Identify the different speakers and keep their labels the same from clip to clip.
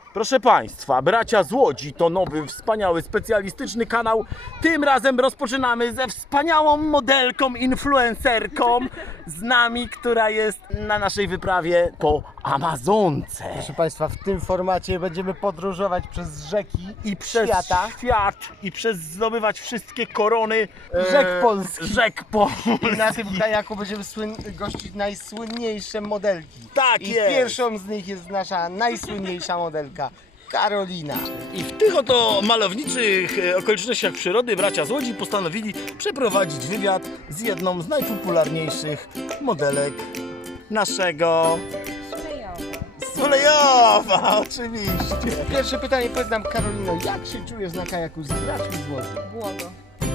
Speaker 1: Proszę Państwa, Bracia z Łodzi to nowy, wspaniały, specjalistyczny kanał. Tym razem rozpoczynamy ze wspaniałą modelką, influencerką z nami, która jest na naszej wyprawie po Amazonce.
Speaker 2: Proszę Państwa, w tym formacie będziemy podróżować przez rzeki
Speaker 1: I przez świat, i przez zdobywać wszystkie korony
Speaker 2: Rzek polskich.
Speaker 1: Rzek polskich.
Speaker 2: I na tym kajaku będziemy gościć najsłynniejsze modelki.
Speaker 1: Tak
Speaker 2: I
Speaker 1: jest.
Speaker 2: pierwszą z nich jest nasza najsłynniejsza modelka, Karolina.
Speaker 1: I w tych oto malowniczych okolicznościach przyrody bracia z Łodzi postanowili przeprowadzić wywiad z jedną z najpopularniejszych modelek naszego Sulejowa, oczywiście.
Speaker 2: Pierwsze pytanie, powiedz nam, Karolino, jak się czujesz na kajaku z braćmi z Łodzi?
Speaker 3: Błogo.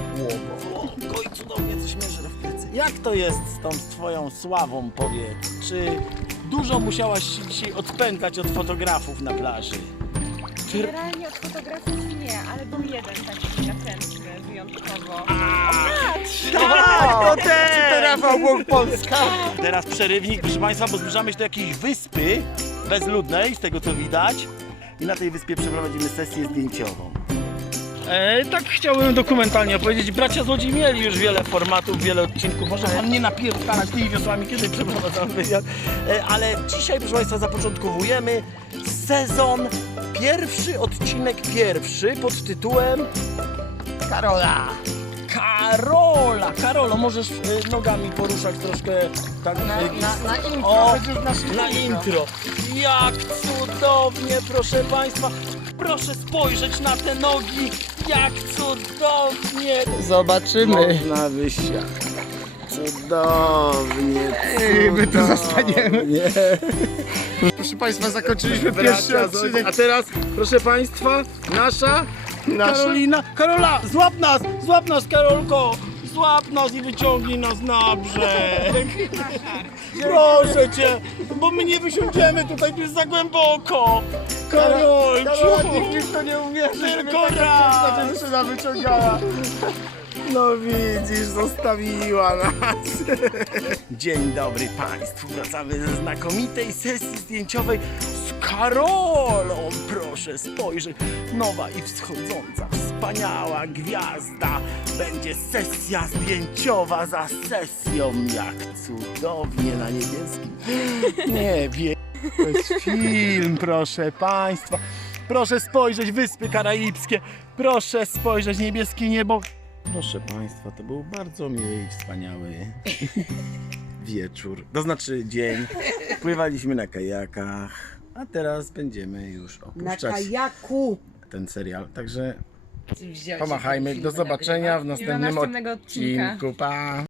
Speaker 1: O, i cudownie coś mierzy w plecy. Jak to jest z tą twoją sławą, powiedz? Czy dużo musiałaś się dzisiaj odpędzać od fotografów na plaży?
Speaker 3: Generalnie od fotografów nie, ale był jeden taki natrętny wyjątkowo.
Speaker 1: Tak, to
Speaker 2: Czy to
Speaker 1: ten!
Speaker 2: Rafał Bóg Polska?
Speaker 1: Teraz przerywnik, proszę Państwa, bo zbliżamy się do jakiejś wyspy bezludnej, z tego co widać. I na tej wyspie przeprowadzimy sesję zdjęciową. Tak chciałbym dokumentalnie opowiedzieć. Bracia z Łodzi mieli już wiele formatów, wiele odcinków. Może pan nie napierdalać tymi wiosłami, kiedy przeprowadzam wywiad. Ale dzisiaj, proszę Państwa, zapoczątkowujemy sezon pierwszy, odcinek pierwszy pod tytułem
Speaker 2: Karola.
Speaker 1: Karolo, możesz nogami poruszać troszkę tak
Speaker 2: Na intro,
Speaker 1: O,
Speaker 2: będziesz nasz
Speaker 1: na intro. Jak cudownie, proszę Państwa. Proszę spojrzeć na te nogi. Jak cudownie.
Speaker 2: Zobaczymy.
Speaker 1: Można wysiać. Cudownie.
Speaker 2: My tu zostaniemy.
Speaker 1: Nie.
Speaker 2: Proszę Państwa, zakończyliśmy pierwszy odcinek.
Speaker 1: A teraz, proszę Państwa, nasza Karolina. Karola, złap nas, Karolko. Złap nas i wyciągnij nas na brzeg. Proszę Cię, bo my nie wysiądziemy tutaj, tu jest za głęboko. Karolciu.
Speaker 2: Karola, nikt to nie uwierzy,
Speaker 1: Tylko raz.
Speaker 2: że się wyciągała.
Speaker 1: No widzisz, zostawiła nas. Dzień dobry Państwu, wracamy ze znakomitej sesji zdjęciowej z Karolą. Proszę spojrzeć, nowa i wschodząca, wspaniała gwiazda. Będzie sesja zdjęciowa za sesją, jak cudownie na niebieskim niebie. To jest film, proszę Państwa. Proszę spojrzeć, Wyspy Karaibskie. Proszę spojrzeć, niebieskie niebo. Proszę Państwa, to był bardzo miły i wspaniały wieczór, to znaczy dzień. Pływaliśmy na kajakach, a teraz będziemy już
Speaker 4: Na
Speaker 1: opuszczać
Speaker 4: kajaku.
Speaker 1: ten serial. Także
Speaker 4: Wziąć
Speaker 1: pomachajmy,
Speaker 4: film
Speaker 1: do zobaczenia w
Speaker 3: I do
Speaker 1: następnym
Speaker 3: następnego odcinka.
Speaker 1: odcinku. Pa!